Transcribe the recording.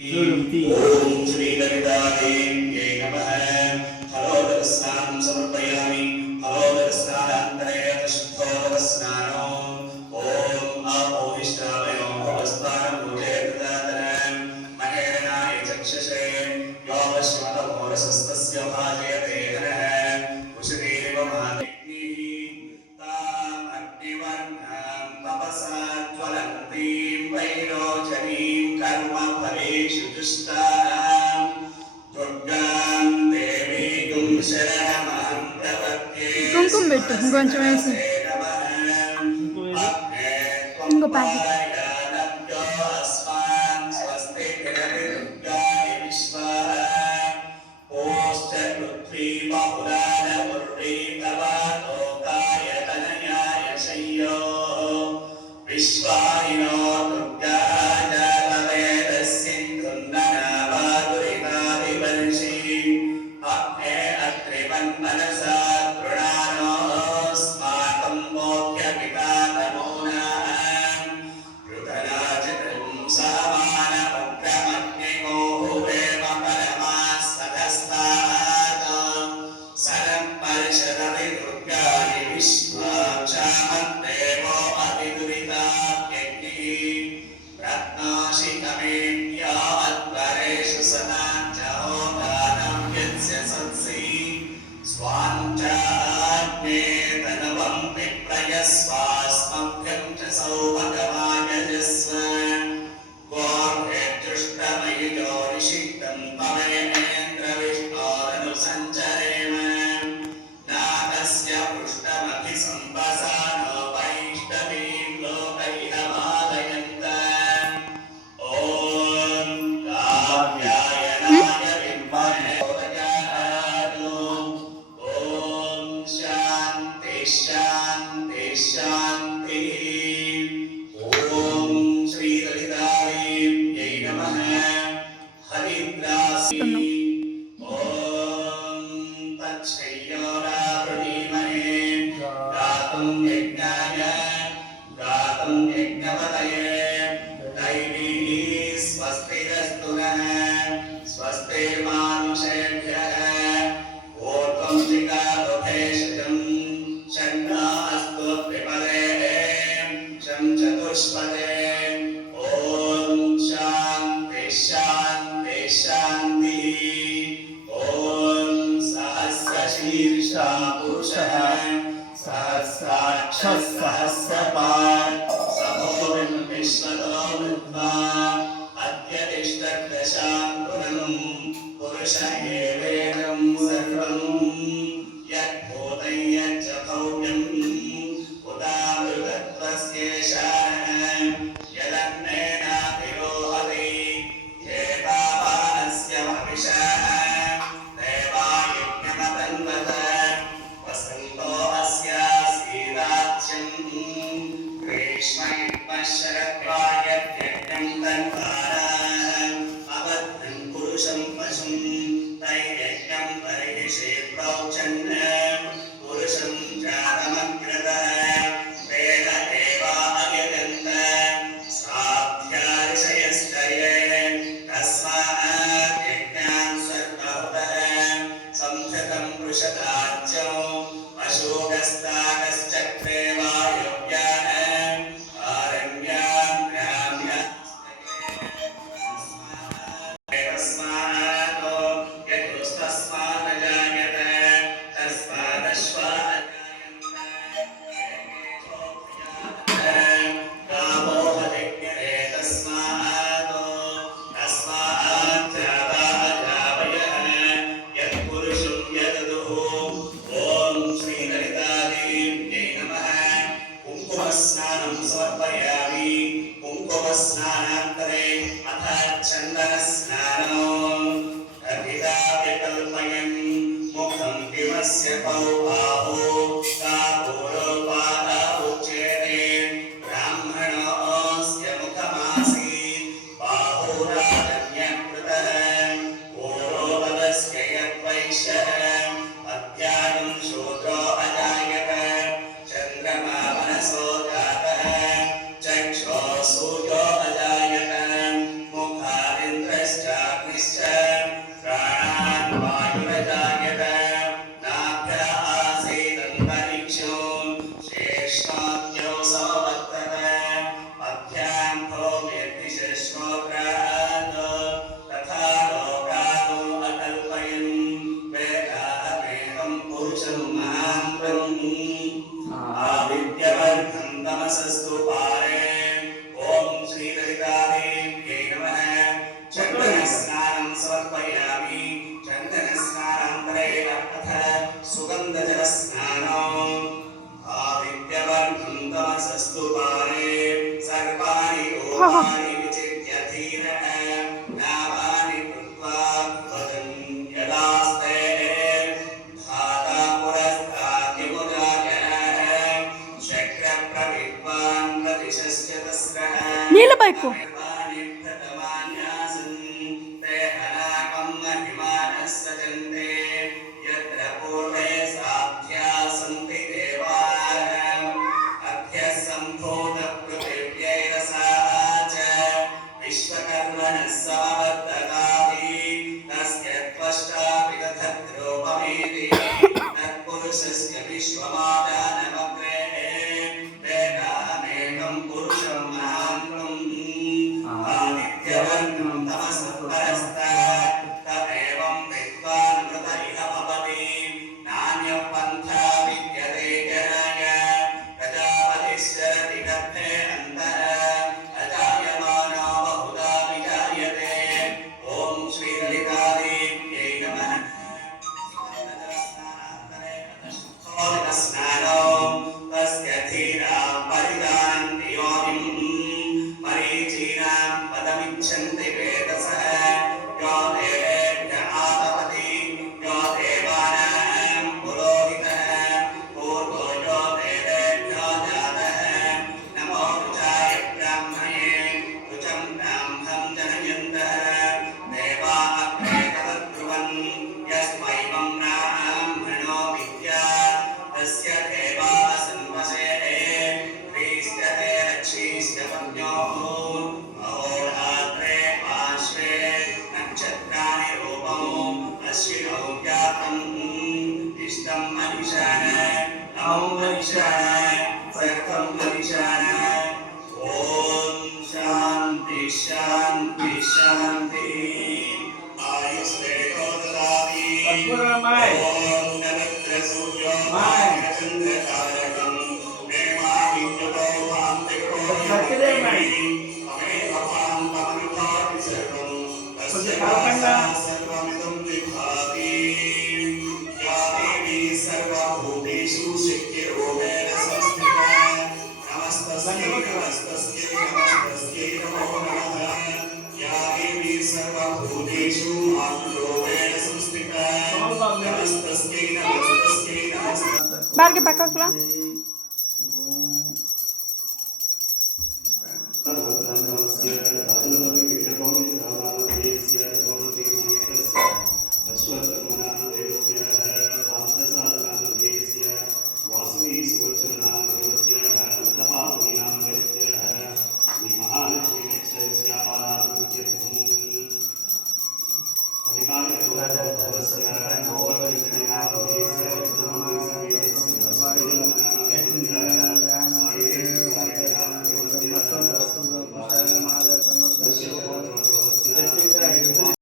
ओम श्री ललितादेव्यै नमः। हलोदकस्नानं समर्पयामि। हलोदकस्नानान्तरे शुद्धोदकस्नानो ओम अपोहिष्ठावयो भवस्तानं पूजयतदातनं महेरणाय चक्षुषे योगश्वतमोरसस्तस्य भाजयते हरः उषदेव मातग्निः ताम् अग्निवर्णां तपसा ज्वलन्तीं वैरोचनीं कर्मफलेषु दुष्टानां दुर्गां देवीं शरणमहं प्रपद्ये। कुंकुम పెట్టు ఇంకొంచెం వేసి ఇంకో ప్యాకెట్ विश्वाहिनो दुर्गा जातवेदस्सिन्धुन्दनावादुरितादिवर्षि अग्ने अत्रिवन्मनसा तृणानोऽस्माकं मोक्ष्यपिता नमो नमः। पृथराजतं समान उग्रमग्निको हुवेम परमास्ततस्तात् सरं परिषदति दुर्गाणि विश्वाक्षामद्देवो अतिदुरिताग्निः रत्नाशिखमेन्या अध्वरेषु सदाञ्चहोदानं यस्य सत्सि स्वाञ्चाग्ने तनवं विप्रयस्वास्मभ्यं च सौभगमायजस्व गोर्भेर्दृष्टमयिजो निषिद्धं तवेन्द्रविष्णोरनुसञ्चरेम नागस्य पृष्ठमभि सम्पसानो वैष्णवीं लोकैरमालयन्त ॐ काव्यायनाय विद्महे ॐ शान्ति शान्ति शान्तिः। ॐ श्री ललितादेव्यै नमः। हरिद्रासी ॐ तच्छय्योरावृणीमहे गातुं यज्ञाय गातुं यज्ञपतये दैवीः स्वस्तिरस्तु नः स्वस्तिर्मानुषेभ्यः ऊर्ध्वं दिगातो भेषजं षण्णो अस्तु त्रिपदे शं चतुष्पदे ॐ शान्ति शान्ति शान्तिः। ॐ सहस्रशीर्षा पुरुषः सहस्राक्षः सहस्रपात् सभोर्न विश्वतो विद्वा अद्य तिष्ठद्दशाङ्कुरं पुरुष एवेदं सर्वं यद्भूतं यच्च भव्यम् उदामृतत्वस्येषाः यदन्नेनातिरोहति एतावानस्य भविषः देवायज्ञमतन्वत वसन्तो अस्यासीदाच्यं ग्रीष्म युग्मः शरद्वायत्यज्ञं तन्वाराः अबद्धं पुरुषं पशुं तैर्यज्ञं परिहिषे प्रोक्षन् पुरुषं जातमग्रतः तेन देवायजन्त साध्यार्षयश्च ये तस्मात् यज्ञान् सर्वहुतः संहृतं पृषदार्चो अशोकस्ताकश्चक्रे वायुव्याः आरण्यां तस्मात् यदुस्तस्मात् जायत तस्मादश्वा गावो हरिज्ञरे तस्मात् जावयः यत्पुरुषं यददुः। ॐ श्री ललितादेव्यै नमः। कुङ्कुमस्नानं समर्पयामि। कुङ्कुमस्नानान्तरे अथ चन्दनस्नानो कल्पयन् मुखं किमस्य पौबाहो कापूरोपाद उच्यते ब्राह्मणोऽस्य मुखमासीत् बाहुराजन्यकृतः पूरोपदस्य यद्वैश्यः अध्यायं शूद्रो अजायत चन्द्रमा मनसो जातः चक्षुः सूर्यो अजायत मुखादिन्द्रश्च ತಿಕ್ಕು विश्वकर्मणः समवर्तकाहि तस्य त्वष्टा विदधद्रूपमेति तत्पुरुषस्य विश्वमादानमग्रे वेदाहमेकं पुरुषं महान्तम् आदित्यवर्णं तमसः परस्तात् तदेवं विद्वान् मृत इह भवति नान्यः पन्था विद्यते जनाय प्रजापतिश्चरति गर्भे अन्तः अजायमानो बहुधा विजायते ॐ श्रीललितादेव्यै नमः स्नानो तस्य धीराः परिजानन्ति योनिम् मरीचीनां पदमिच्छन्ति वेदसः यो देवेभ्यः आतपति यो देवानां पुरोहितः पूर्वो यो देवेभ्यो जातः नमो रुचाय ब्राह्मणे रुचं ब्राह्मं जनयन्तः देवा अग्रे तवद्ब्रुवन् यस्मैवं ब्राह्मणो विद्यात् तस्य देवा संवशेते क्रीस्यते रक्षीश्च पत्न्योः अहोरात्रे पार्श्वे नक्षत्राणि रूपौ अश्विनौ व्यापम् इष्टं मनीषाण नमो मनीषाण सर्वं मनीषाण ॐ शान्ति शान्ति शान्ति आयुष्रेको ददाति Pagpuramay. ॐ नवत्र सूर्यो May. चन्द्रतारकं नेमाविद्युतो भान्तिको Pagkakilay, May. अमेव भान्तमनुभाति सर्वं तस्य Pagkakalakan na. सर्वमिदं विभाति या देवी सर्वभूतेषु शक्तिरूपेण संस्थिता नमस्तस्यै नमस्तस्यै नमस्तस्यै नमो नमः या देवी सर्वभूतेषु मातृरूपेण संस्थिता नमस्तस्यै नमस्तस्यै नमस्तस्यै ಬಾರ್ಗೆ ಪಕ್ಕಕ್ಲ